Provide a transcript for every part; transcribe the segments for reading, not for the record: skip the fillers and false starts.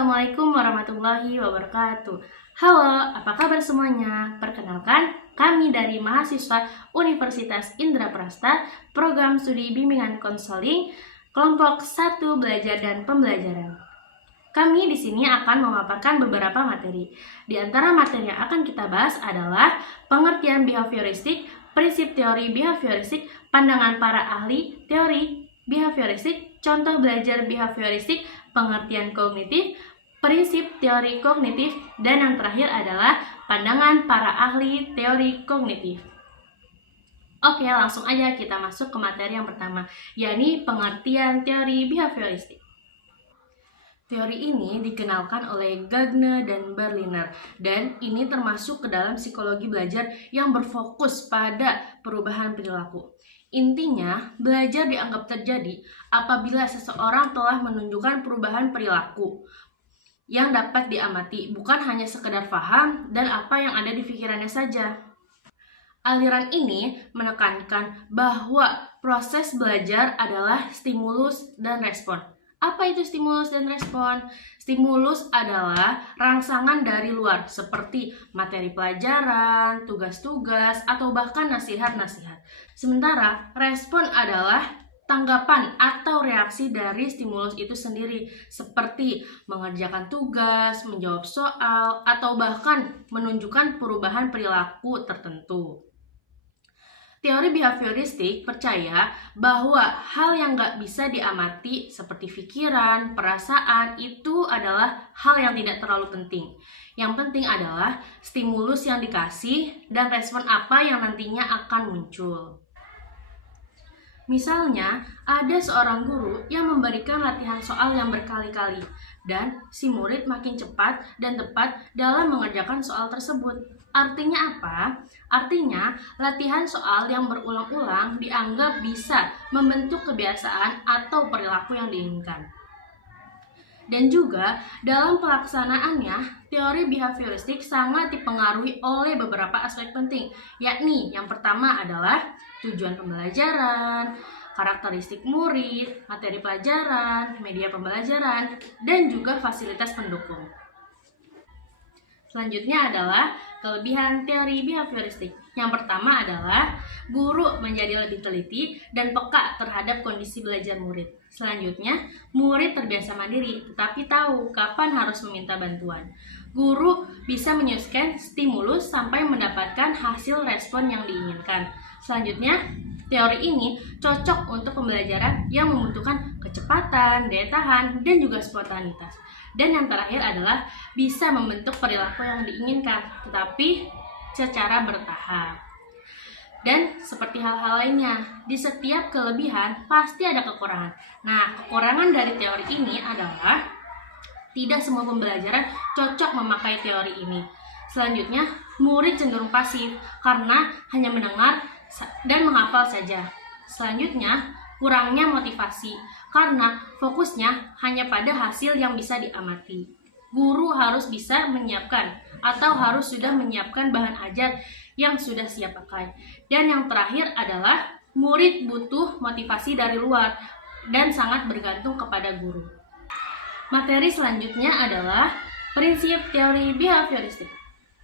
Assalamualaikum warahmatullahi wabarakatuh. Halo, apa kabar semuanya? Perkenalkan, kami dari mahasiswa Universitas Indraprasta, program studi bimbingan konseling, kelompok 1 belajar dan pembelajaran. Kami di sini akan memaparkan beberapa materi. Di antara materi yang akan kita bahas adalah pengertian behavioristik, prinsip teori behavioristik, pandangan para ahli teori behavioristik, contoh belajar behavioristik, pengertian kognitif, prinsip teori kognitif, dan yang terakhir adalah pandangan para ahli teori kognitif. Oke, langsung aja kita masuk ke materi yang pertama, yakni pengertian teori behavioristik. Teori ini dikenalkan oleh Gardner dan Berliner, dan ini termasuk ke dalam psikologi belajar yang berfokus pada perubahan perilaku. Intinya, belajar dianggap terjadi apabila seseorang telah menunjukkan perubahan perilaku yang dapat diamati, bukan hanya sekedar paham dan apa yang ada di pikirannya saja. Aliran ini menekankan bahwa proses belajar adalah stimulus dan respon. Apa itu stimulus dan respon? Stimulus adalah rangsangan dari luar seperti materi pelajaran, tugas-tugas, atau bahkan nasihat-nasihat. Sementara respon adalah tanggapan atau reaksi dari stimulus itu sendiri, seperti mengerjakan tugas, menjawab soal, atau bahkan menunjukkan perubahan perilaku tertentu. Teori behavioristik percaya bahwa hal yang nggak bisa diamati seperti pikiran, perasaan, itu adalah hal yang tidak terlalu penting. Yang penting adalah stimulus yang dikasih dan respon apa yang nantinya akan muncul. Misalnya, ada seorang guru yang memberikan latihan soal yang berkali-kali, dan si murid makin cepat dan tepat dalam mengerjakan soal tersebut. Artinya apa? Artinya, latihan soal yang berulang-ulang dianggap bisa membentuk kebiasaan atau perilaku yang diinginkan. Dan juga, dalam pelaksanaannya, teori behavioristik sangat dipengaruhi oleh beberapa aspek penting, yakni yang pertama adalah tujuan pembelajaran, karakteristik murid, materi pelajaran, media pembelajaran, dan juga fasilitas pendukung. Selanjutnya adalah kelebihan teori behavioristik. Yang pertama adalah guru menjadi lebih teliti dan peka terhadap kondisi belajar murid. Selanjutnya, murid terbiasa mandiri tetapi tahu kapan harus meminta bantuan. Guru bisa menyusun stimulus sampai mendapatkan hasil respon yang diinginkan. Selanjutnya, teori ini cocok untuk pembelajaran yang membutuhkan kecepatan, daya tahan, dan juga spontanitas. Dan yang terakhir adalah bisa membentuk perilaku yang diinginkan, tetapi secara bertahap. Dan seperti hal-hal lainnya, di setiap kelebihan pasti ada kekurangan. Nah, kekurangan dari teori ini adalah tidak semua pembelajaran cocok memakai teori ini. Selanjutnya, murid cenderung pasif karena hanya mendengar dan menghafal saja. Selanjutnya, kurangnya motivasi karena fokusnya hanya pada hasil yang bisa diamati. Guru harus bisa menyiapkan atau harus sudah menyiapkan bahan ajar yang sudah siap pakai. Dan yang terakhir adalah murid butuh motivasi dari luar dan sangat bergantung kepada guru. Materi selanjutnya adalah prinsip teori behavioristik.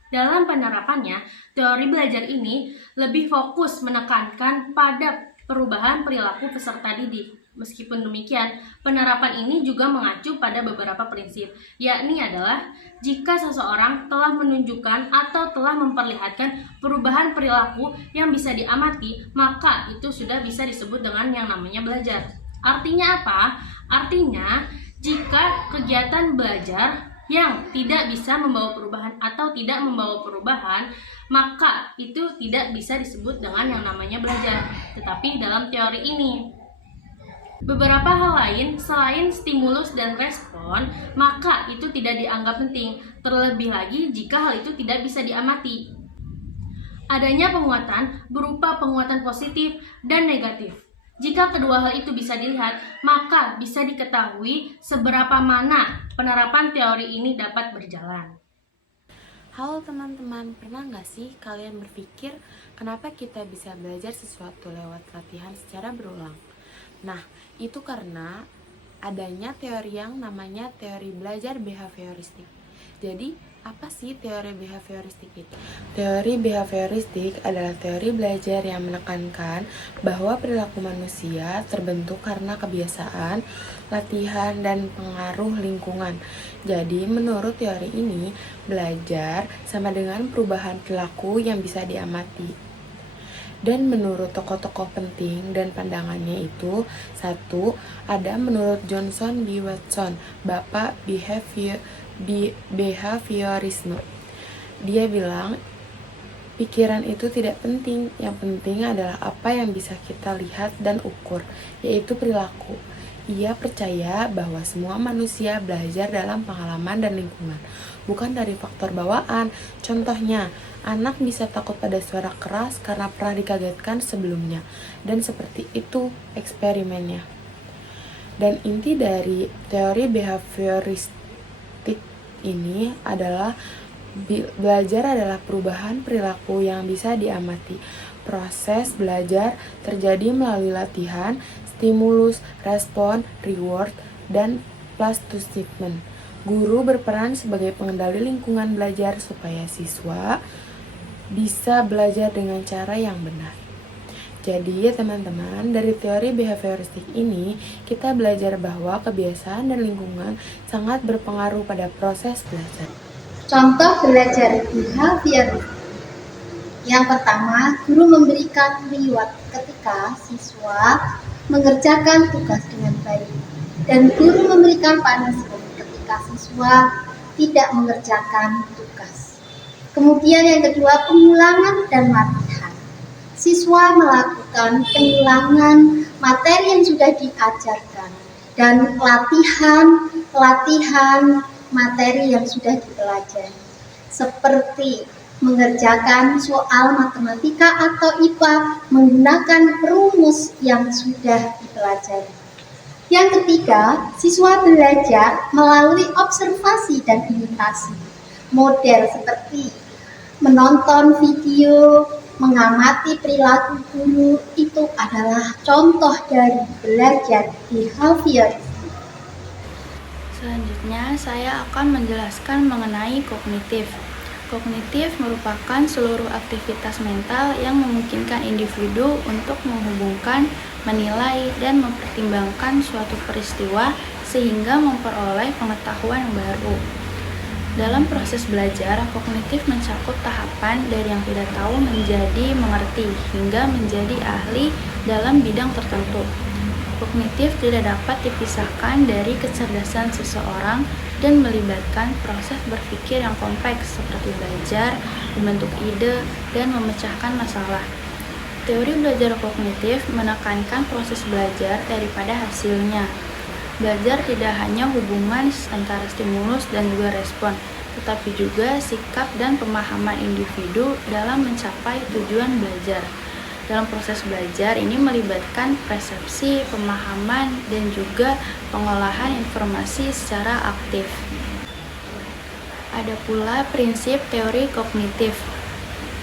Dalam penerapannya, teori belajar ini lebih fokus menekankan pada perubahan perilaku peserta didik. Meskipun demikian, penerapan ini juga mengacu pada beberapa prinsip, yakni adalah jika seseorang telah menunjukkan atau telah memperlihatkan perubahan perilaku yang bisa diamati, maka itu sudah bisa disebut dengan yang namanya belajar. Artinya apa? Artinya, jika kegiatan belajar yang tidak bisa membawa perubahan atau tidak membawa perubahan, maka itu tidak bisa disebut dengan yang namanya belajar. Tetapi dalam teori ini, beberapa hal lain selain stimulus dan respon, maka itu tidak dianggap penting, terlebih lagi jika hal itu tidak bisa diamati. Adanya penguatan berupa penguatan positif dan negatif. Jika kedua hal itu bisa dilihat, maka bisa diketahui seberapa mana penerapan teori ini dapat berjalan. Halo teman-teman, pernah nggak sih kalian berpikir kenapa kita bisa belajar sesuatu lewat latihan secara berulang? Nah, itu karena adanya teori yang namanya teori belajar behavioristik. Jadi, apa sih teori behavioristik itu? Teori behavioristik adalah teori belajar yang menekankan bahwa perilaku manusia terbentuk karena kebiasaan, latihan, dan pengaruh lingkungan. Jadi, menurut teori ini, belajar sama dengan perubahan perilaku yang bisa diamati. Dan menurut tokoh-tokoh penting dan pandangannya itu, satu, ada menurut Johnson B. Watson, Bapak behaviorisme. Dia bilang, pikiran itu tidak penting, yang penting adalah apa yang bisa kita lihat dan ukur, yaitu perilaku. Ia percaya bahwa semua manusia belajar dalam pengalaman dan lingkungan, bukan dari faktor bawaan. Contohnya, anak bisa takut pada suara keras karena pernah dikagetkan sebelumnya, dan seperti itu eksperimennya. Dan inti dari teori behavioristik ini adalah belajar adalah perubahan perilaku yang bisa diamati. Proses belajar terjadi melalui latihan, stimulus, respon, reward, dan plasticity. Guru berperan sebagai pengendali lingkungan belajar supaya siswa bisa belajar dengan cara yang benar. Jadi teman-teman, dari teori behavioristik ini kita belajar bahwa kebiasaan dan lingkungan sangat berpengaruh pada proses belajar. Contoh belajar behavioristik. Yang pertama, guru memberikan reward ketika siswa mengerjakan tugas dengan baik, dan guru memberikan punishment ketika siswa tidak mengerjakan tugas. Kemudian yang kedua, pengulangan dan latihan. Siswa melakukan pengulangan materi yang sudah diajarkan dan latihan materi yang sudah dipelajari, seperti mengerjakan soal matematika atau IPA menggunakan rumus yang sudah dipelajari. Yang ketiga, siswa belajar melalui observasi dan imitasi. Model seperti menonton video, mengamati perilaku guru itu adalah contoh dari belajar behavioristik. Selanjutnya, saya akan menjelaskan mengenai kognitif. Kognitif merupakan seluruh aktivitas mental yang memungkinkan individu untuk menghubungkan, menilai, dan mempertimbangkan suatu peristiwa sehingga memperoleh pengetahuan yang baru. Dalam proses belajar, kognitif mencakup tahapan dari yang tidak tahu menjadi mengerti hingga menjadi ahli dalam bidang tertentu. Kognitif tidak dapat dipisahkan dari kecerdasan seseorang dan melibatkan proses berpikir yang kompleks seperti belajar, membentuk ide, dan memecahkan masalah. Teori belajar kognitif menekankan proses belajar daripada hasilnya. Belajar tidak hanya hubungan antara stimulus dan juga respon, tetapi juga sikap dan pemahaman individu dalam mencapai tujuan belajar. Dalam proses belajar ini melibatkan persepsi, pemahaman, dan juga pengolahan informasi secara aktif. Ada pula prinsip teori kognitif.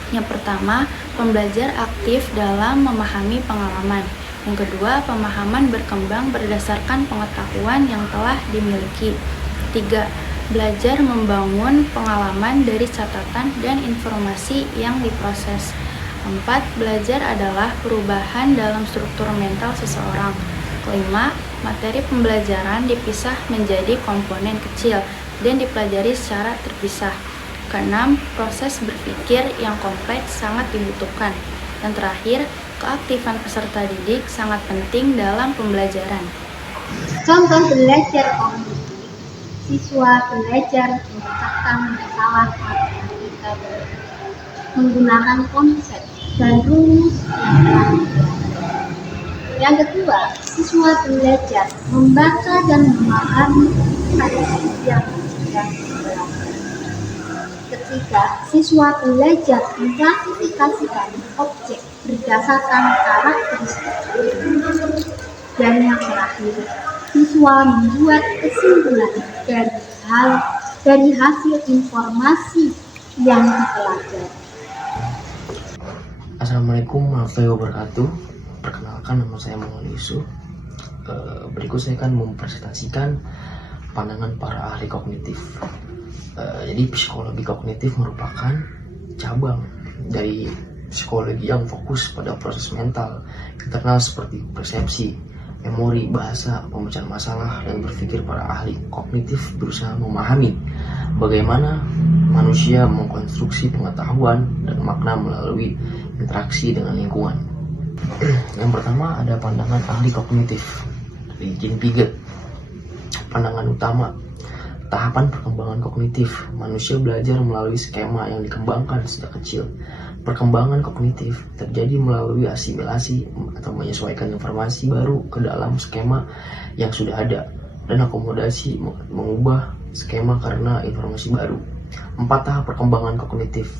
Yang pertama, pembelajar aktif dalam memahami pengalaman. Yang kedua, pemahaman berkembang berdasarkan pengetahuan yang telah dimiliki. 3. Belajar membangun pengalaman dari catatan dan informasi yang diproses. 4. Belajar adalah perubahan dalam struktur mental seseorang. 5. Materi pembelajaran dipisah menjadi komponen kecil dan dipelajari secara terpisah. 6. Proses berpikir yang kompleks sangat dibutuhkan. Dan terakhir, keaktifan peserta didik sangat penting dalam pembelajaran. Contoh belajar kognitif, siswa belajar memecahkan masalah matematika menggunakan konsep dan rumus yang telah dipelajari. Yang kedua, siswa belajar membaca dan memahami teks yang sudah dipelajari. Ketiga, siswa belajar mengklasifikasikan objek berdasarkan karakteristik. Dan yang terakhir, siswa membuat kesimpulan dari hasil informasi yang dipelajari. Assalamualaikum warahmatullahi wabarakatuh. Perkenalkan, nama saya Muhammad Yusuf. Berikut saya akan mempresentasikan pandangan para ahli kognitif. Jadi psikologi kognitif merupakan cabang dari psikologi yang fokus pada proses mental internal seperti persepsi, memori, bahasa, pemecahan masalah, dan berpikir. Para ahli kognitif berusaha memahami bagaimana manusia mengkonstruksi pengetahuan dan makna melalui interaksi dengan lingkungan. Yang pertama ada pandangan ahli kognitif dari Jean Piaget. Pandangan utama, tahapan perkembangan kognitif. Manusia belajar melalui skema yang dikembangkan sejak kecil. Perkembangan kognitif terjadi melalui asimilasi atau menyesuaikan informasi baru ke dalam skema yang sudah ada, dan akomodasi mengubah skema karena informasi baru. 4 tahap perkembangan kognitif.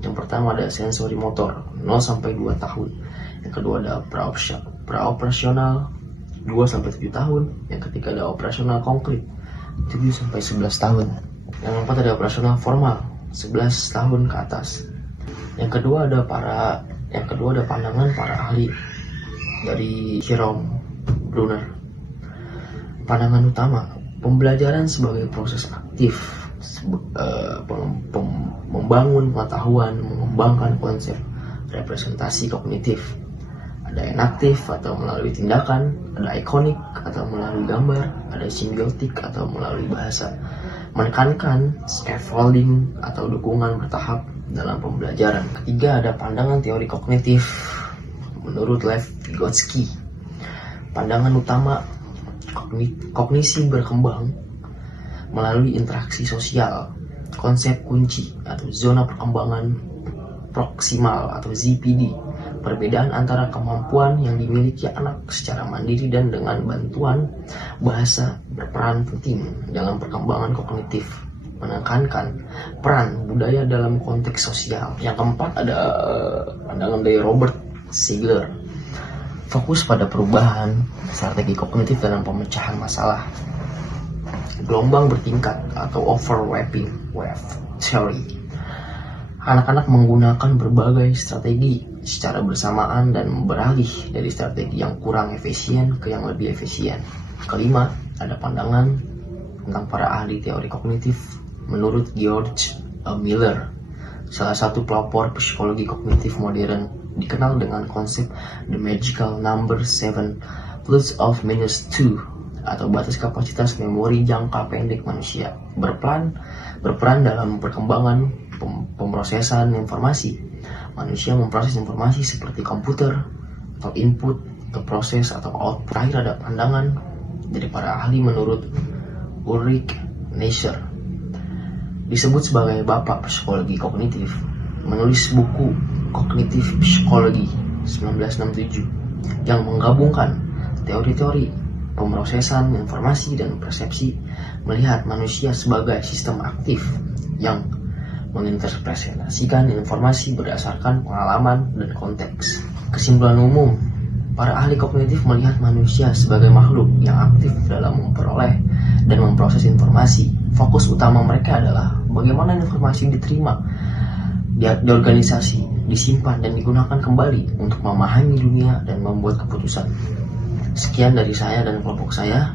Yang pertama ada sensori motor 0-2 tahun. Yang kedua ada praoperasional 2-7 tahun. Yang ketiga ada operasional konkret 7-11 tahun. Yang keempat ada operasional formal 11 tahun ke atas. Yang kedua ada pandangan para ahli dari Jerome Bruner. Pandangan utama, pembelajaran sebagai proses aktif, membangun pengetahuan, mengembangkan konsep representasi kognitif. Ada enaktif atau melalui tindakan, ada ikonik atau melalui gambar, ada simbiotik atau melalui bahasa. Menekankan scaffolding atau dukungan bertahap dalam pembelajaran. Ketiga ada pandangan teori kognitif menurut Lev Vygotsky. Pandangan utama, kognisi berkembang melalui interaksi sosial. Konsep kunci atau zona perkembangan proksimal atau ZPD, perbedaan antara kemampuan yang dimiliki anak secara mandiri dan dengan bantuan bahasa berperan penting dalam perkembangan kognitif. Menekankan peran budaya dalam konteks sosial. Yang keempat ada pandangan dari Robert Siegler, fokus pada perubahan strategi kognitif dalam pemecahan masalah. Gelombang bertingkat atau overlapping wave theory. Anak-anak menggunakan berbagai strategi secara bersamaan dan beralih dari strategi yang kurang efisien ke yang lebih efisien. Kelima, ada pandangan tentang para ahli teori kognitif menurut George Miller, salah satu pelopor psikologi kognitif modern, dikenal dengan konsep the magical number 7 plus of minus 2 atau batas kapasitas memori jangka pendek manusia. Berperan dalam perkembangan pemrosesan informasi. Manusia memproses informasi seperti komputer atau input ke proses atau output. Terakhir ada pandangan dari para ahli menurut Ulrich Neisser, disebut sebagai bapak psikologi kognitif, menulis buku Kognitif Psikologi 1967 yang menggabungkan teori-teori pemrosesan informasi dan persepsi, melihat manusia sebagai sistem aktif yang menginterpretasikan informasi berdasarkan pengalaman dan konteks. Kesimpulan umum, para ahli kognitif melihat manusia sebagai makhluk yang aktif dalam memperoleh dan memproses informasi. Fokus utama mereka adalah bagaimana informasi diterima, di organisasi, disimpan dan digunakan kembali untuk memahami dunia dan membuat keputusan. Sekian dari saya dan kelompok saya.